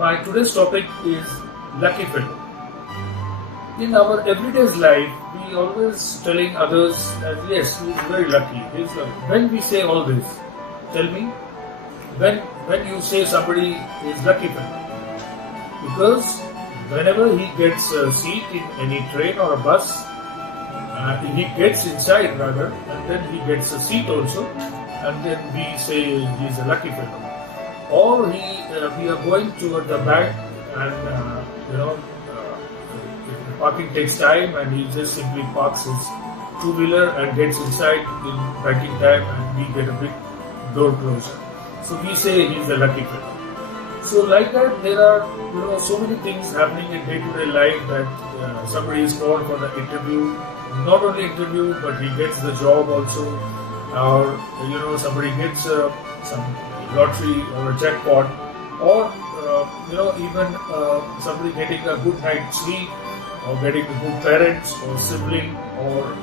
my today's topic is lucky fellow. In our everyday life, we always telling others that yes, he is very lucky. He is lucky. When we say all this, tell me, when you say somebody is lucky fellow, because whenever he gets a seat in any train or a bus, he gets inside rather, and then he gets a seat also, and then we say he is a lucky fellow. Or we are going toward the bank, and the parking takes time, and he just simply parks his two-wheeler and gets inside in banking time, and we get a big door closure. So we say he is the lucky fellow. So like that, there are so many things happening in day-to-day life that somebody is called for the interview. Not only interview, but he gets the job also, or somebody gets some lottery or a jackpot, or even somebody getting a good night's sleep, or getting a good parents or sibling, or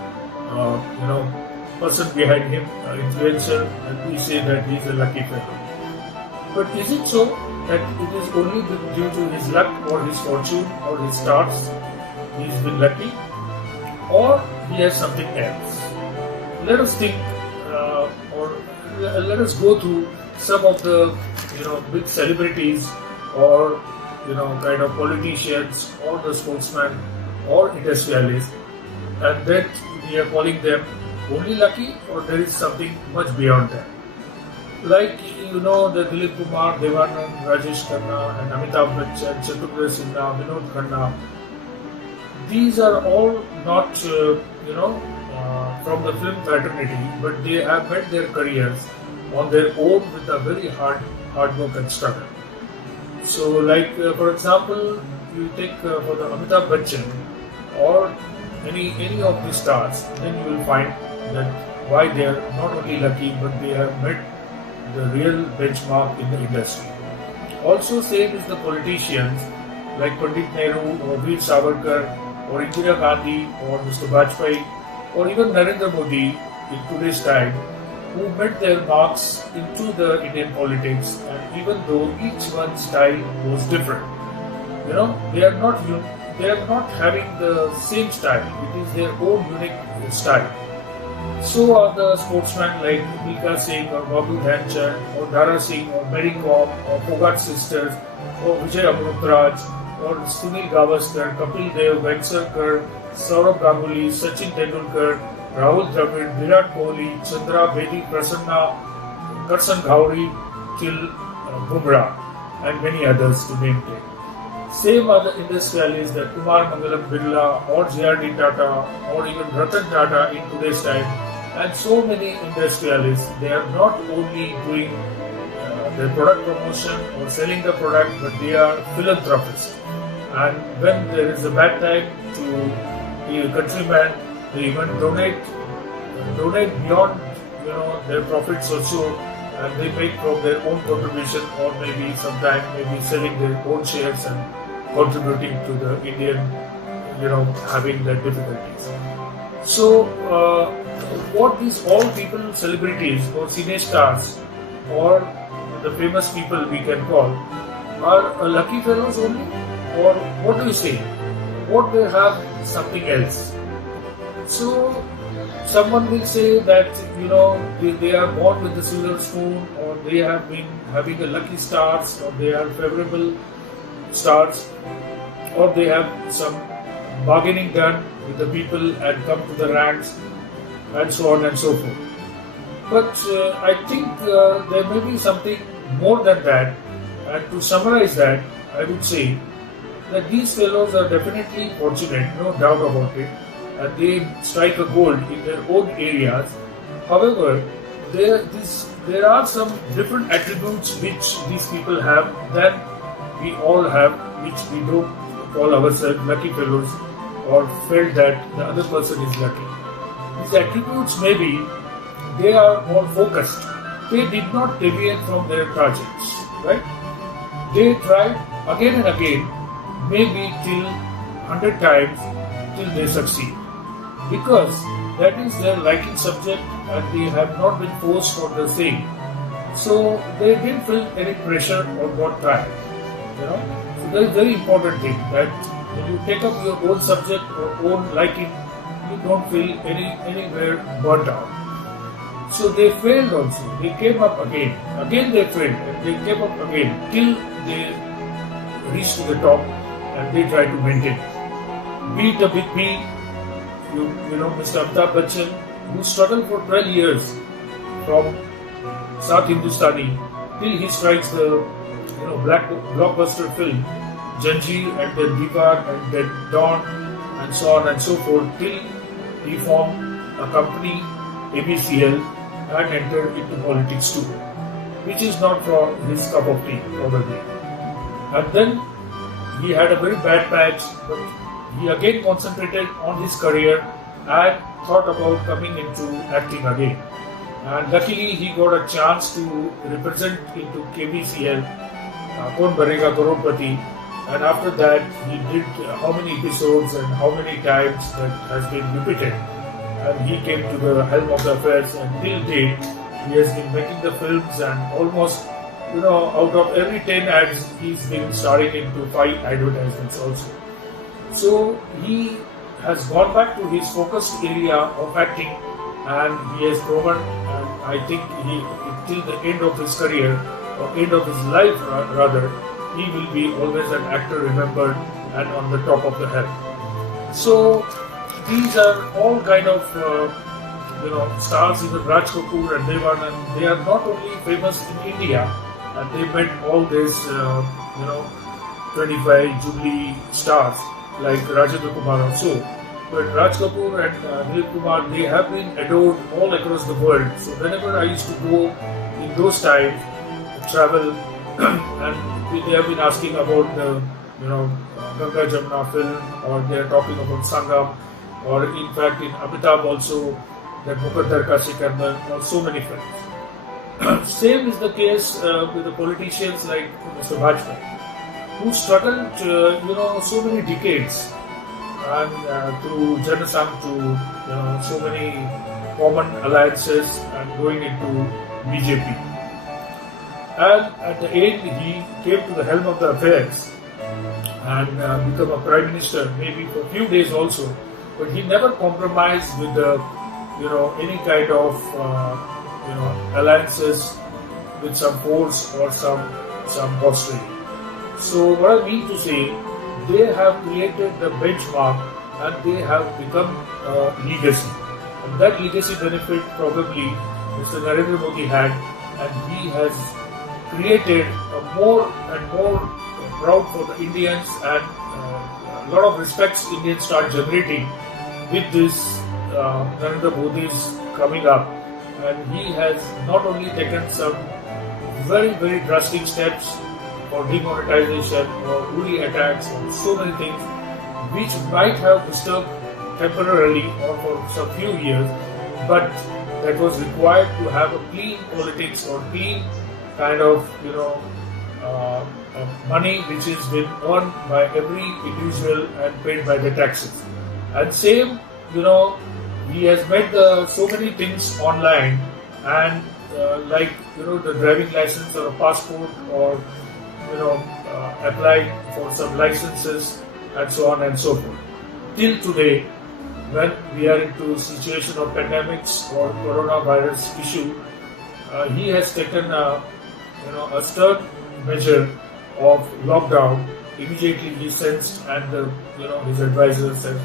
person behind him, influencer, and we say that he is a lucky fellow. But is it so that it is only due to his luck or his fortune or his stars he has been lucky, or he has something else? Let us think, or let us go through some of the big celebrities, or kind of politicians, or the sportsmen, or industrialists, and then we are calling them only lucky, or there is something much beyond that. Like the Dilip Kumar, Devanand, Rajesh Khanna, and Amitabh Bachchan, Chaturvedi Sinha, Vinod Khanna. These are all not from the film fraternity, but they have made their careers on their own with a very hard work and struggle. So, like for example, you take for the Amitabh Bachchan or any of the stars, then you will find that why they are not only lucky, but they have met the real benchmark in the industry. Also, same is the politicians like Pandit Nehru or Veer Savarkar or Indira Gandhi or Mr. Vajpayee or even Narendra Modi in today's time, who met their marks into the Indian politics, and even though each one's style was different, they are not having the same style. It is their own unique style. So are the sportsmen like Milkha Singh or Babu Dhanchand or Dara Singh or Mary Kom or Fogart sisters or Vijay Amrutraj or Sunil Gavaskar, Kapil Dev, Venksankar, Saurabh Ganguly, Sachin Tendulkar, Rahul Dravid, Virat Kohli, Chandra, Bedi Prasanna, Karsan Ghauri, till Bumrah, and many others to name them. Same are the industrialists like Kumar Mangalam Birla or J.R.D. Tata or even Ratan Tata in today's time, and so many industrialists. They are not only doing their product promotion or selling the product, but they are philanthropists. And when there is a bad time to countrymen, they even donate beyond their profits also, and they make from their own contribution, or maybe selling their own shares and contributing to the Indian having their difficulties. So what these all people, celebrities or cine stars or the famous people we can call, are lucky fellows only, or what do you say? What they have something else? So someone will say that they are born with the silver spoon, or they have been having a lucky stars, or they are favorable stars, or they have some bargaining done with the people and come to the ranks, and so on and so forth. But I think there may be something more than that, and to summarize that, I would say that these fellows are definitely fortunate, no doubt about it, and they strike a gold in their own areas. However, there are some different attributes which these people have than we all have, which we don't call ourselves lucky fellows or felt that the other person is lucky. These attributes maybe they are more focused. They did not deviate from their targets, right? They tried again and again, maybe till 100 times, till they succeed. Because that is their liking subject, and they have not been forced for the same. So they didn't feel any pressure or got tired. So that is very important thing, that when you take up your own subject or own liking, you don't feel anywhere burnt out. So they failed also. They came up again. Again they failed. And they came up again till they reached to the top, and they tried to maintain. Be the big B, Mr. Amitabh Bachchan, who struggled for 12 years from South Hindustani till he strikes the black blockbuster film Janjeer, and then Diwar, and then Dawn, and so on and so forth, till he formed a company, ABCL, and entered into politics too, which is not for his cup of tea probably. And then he had a very bad patch, but he again concentrated on his career and thought about coming into acting again. And luckily he got a chance to represent into KBCL, Kaun Banega Crorepati, and after that he did how many episodes and how many times that has been repeated. And he came to the helm of the affairs, and till date he has been making the films, and almost out of every 10 ads he's been starring into 5 advertisements also. So he has gone back to his focused area of acting, and he has proven, and I think he till the end of his career, or end of his life rather, he will be always an actor remembered and on the top of the head. So these are all kind of stars, even Raj Kapoor and Dev Anand. They are not only famous in India, and they met all these 25 Jubilee stars like Rajendra Kumar also. But Raj Kapoor and Dilip Kumar, they have been adored all across the world. So whenever I used to go in those times, travel, and they have been asking about the Ganga Jamuna film, or they are talking about Sangam, or in fact in Amitabh also, that Mukaddar Ka Sikandar, or so many films. Same is the case with the politicians like Mr. Bajpayee, who struggled so many decades, and through Janasangh to so many common alliances and going into BJP. And at the end he came to the helm of the affairs and become a prime minister, maybe for a few days also. But he never compromised with the, any kind of, alliances with some force or some posturing. So what I mean to say, they have created the benchmark, and they have become a legacy. And that legacy benefit probably Mr. Narendra Modi had, and he has created a more and more proud for the Indians, and a lot of respects Indians start generating with this Narendra Modi's coming up. And he has not only taken some very, very drastic steps for demonetization or Uri attacks or so many things which might have disturbed temporarily or for some few years, but that was required to have a clean politics or clean kind of money which is been earned by every individual and paid by the taxes. And same, he has made so many things online, and like the driving license or a passport, or applied for some licenses and so on and so forth. Till today, when we are into situation of pandemics or coronavirus issue, he has taken a stern measure of lockdown. Immediately he sensed, and his advisors have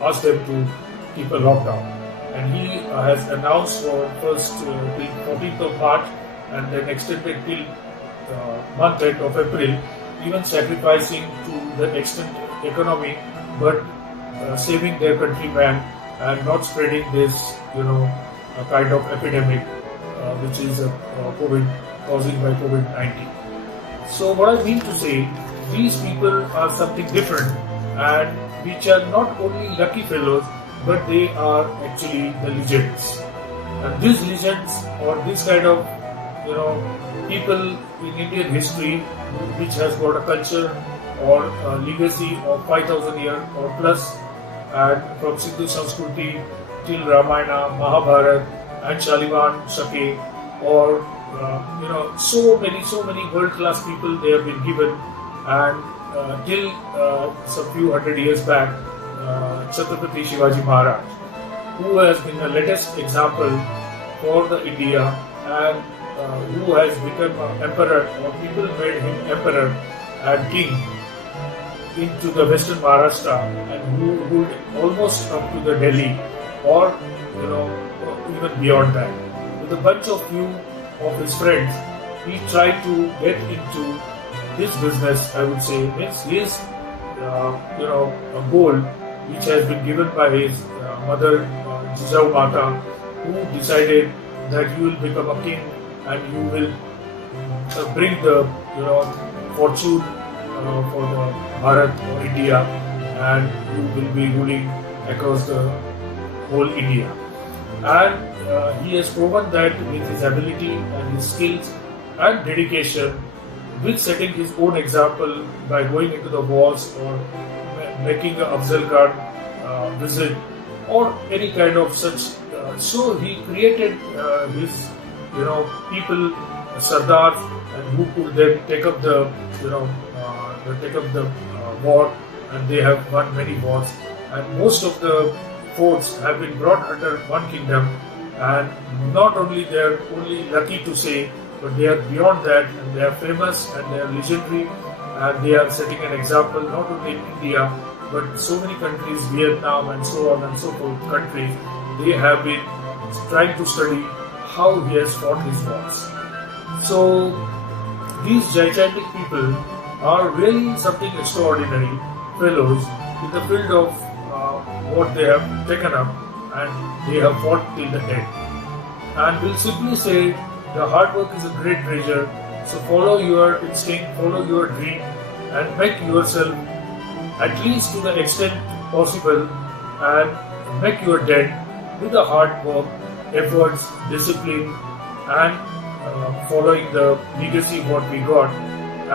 asked them to keep a lockdown. And he has announced for first till 14th of March, and then extended till month end of April, even sacrificing to the extent economy, but saving their countrymen and not spreading this, a kind of epidemic, which is COVID, causing by COVID-19. So what I mean to say, these people are something different, and which are not only lucky fellows, but they are actually the legends. And these legends, or this kind of, people in Indian history, which has got a culture or a legacy of 5,000 years or plus, and from Sindhu Samskruti till Ramayana, Mahabharata, and Shalivan Shake, or so many world-class people they have been given and till some few hundred years back, Chhatrapati Shivaji Maharaj, who has been the latest example for the India, and who has become an emperor, or people made him emperor and king into the western Maharashtra, and who ruled almost up to the Delhi, or even beyond that. With a bunch of few of his friends, he tried to get into his business, I would say. Means his a goal which has been given by his mother, Jijau Mata, who decided that you will become a king and you will bring the fortune for the Bharat or India, and you will be ruling across the whole India. And he has proven that with his ability and his skills and dedication, with setting his own example by going into the wars or making a Afzal Khan visit or any kind of such. So he created his people, Sardars, and who could then take up the war, and they have won many wars. And most of the forts have been brought under one kingdom, and not only they are only lucky to say, but they are beyond that, and they are famous and they are legendary, and they are setting an example not only in India but so many countries, Vietnam and so on and so forth countries. They have been trying to study how he has fought his wars. So these gigantic people are really something extraordinary fellows in the field of what they have taken up, and they have fought till the end. And we'll simply say the hard work is a great treasure. So follow your instinct, follow your dream, and make yourself, at least to the extent possible, and make your dent with the hard work, efforts, discipline, and following the legacy what we got.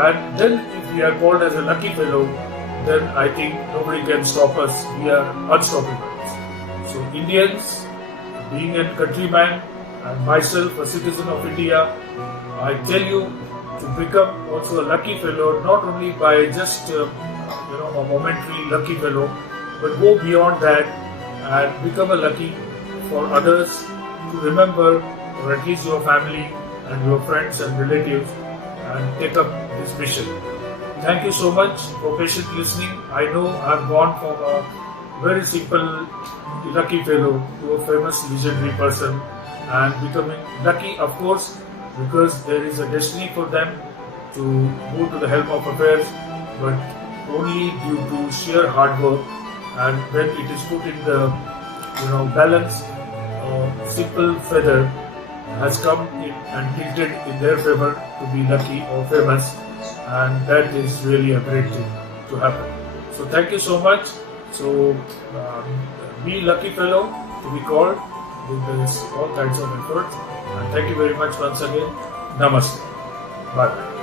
And then if we are called as a lucky fellow, then I think nobody can stop us. We are unstoppable. So Indians, being a countryman and myself a citizen of India, I tell you to become also a lucky fellow, not only by just a momentary lucky fellow, but go beyond that and become a lucky for others to remember, or at least your family and your friends and relatives, and take up this mission. Thank you so much for patient listening. I know I've gone from a very simple lucky fellow to a famous legendary person, and becoming lucky, of course, because there is a destiny for them to go to the helm of affairs, but only due to sheer hard work. And when it is put in the balance, a simple feather has come in and tilted in their favor to be lucky or famous, and that is really a great thing to happen. So thank you so much. So be lucky fellow to be called with all kinds of efforts, and thank you very much once again. Namaste. Bye bye.